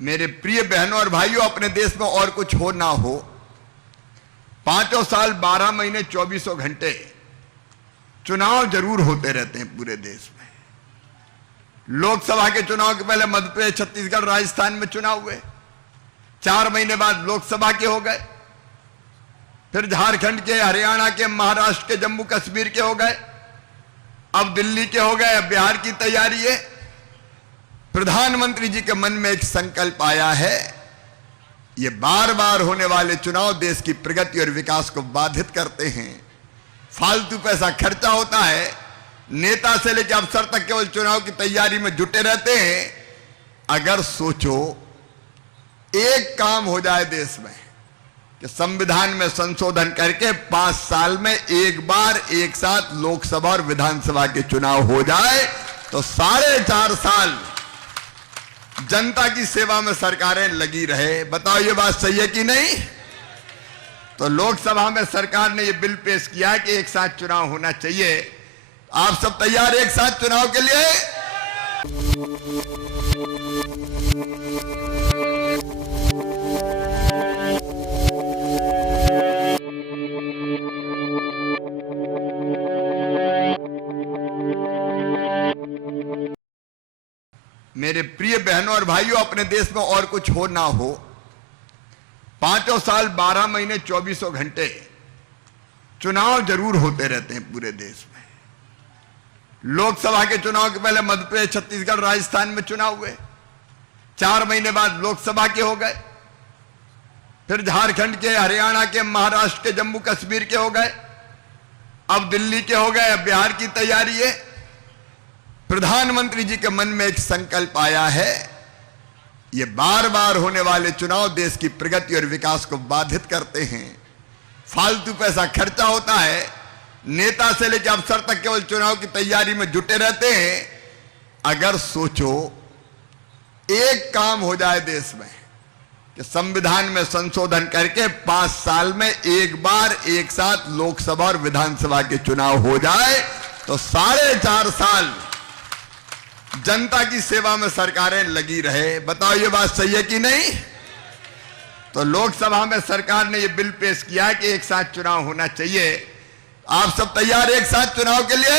मेरे प्रिय बहनों और भाइयों, अपने देश में और कुछ हो ना हो, 5 साल 12 महीने 24 घंटे चुनाव जरूर होते रहते हैं पूरे देश में। लोकसभा के चुनाव के पहले मध्य प्रदेश, छत्तीसगढ़, राजस्थान में चुनाव हुए, 4 महीने बाद लोकसभा के हो गए, फिर झारखंड के, हरियाणा के, महाराष्ट्र के, जम्मू कश्मीर के हो गए, अब दिल्ली के हो गए, अब बिहार की तैयारी है। प्रधानमंत्री जी के मन में एक संकल्प आया है, ये बार बार होने वाले चुनाव देश की प्रगति और विकास को बाधित करते हैं, फालतू पैसा खर्चा होता है, नेता से लेकर अफसर तक केवल चुनाव की तैयारी में जुटे रहते हैं। अगर सोचो एक काम हो जाए देश में कि संविधान में संशोधन करके 5 साल में एक बार एक साथ लोकसभा और विधानसभा के चुनाव हो जाए, तो 4.5 साल जनता की सेवा में सरकारें लगी रहे। बताओ ये बात सही है कि नहीं? तो लोकसभा में सरकार ने ये बिल पेश किया कि एक साथ चुनाव होना चाहिए। आप सब तैयार एक साथ चुनाव के लिए? मेरे प्रिय बहनों और भाइयों, अपने देश में और कुछ हो ना हो, 5 साल 12 महीने 24 घंटे चुनाव जरूर होते रहते हैं पूरे देश में। लोकसभा के चुनाव के पहले मध्य प्रदेश, छत्तीसगढ़, राजस्थान में चुनाव हुए, 4 महीने बाद लोकसभा के हो गए, फिर झारखंड के, हरियाणा के, महाराष्ट्र के, जम्मू कश्मीर के हो गए, अब दिल्ली के हो गए, अब बिहार की तैयारी है। प्रधानमंत्री जी के मन में एक संकल्प आया है, ये बार बार होने वाले चुनाव देश की प्रगति और विकास को बाधित करते हैं, फालतू पैसा खर्चा होता है, नेता से लेकर अफसर तक केवल चुनाव की तैयारी में जुटे रहते हैं। अगर सोचो एक काम हो जाए देश में कि संविधान में संशोधन करके 5 साल में एक बार एक साथ लोकसभा और विधानसभा के चुनाव हो जाए, तो 4.5 साल जनता की सेवा में सरकारें लगी रहे। बताओ ये बात सही है कि नहीं? तो लोकसभा में सरकार ने ये बिल पेश किया कि एक साथ चुनाव होना चाहिए। आप सब तैयार एक साथ चुनाव के लिए?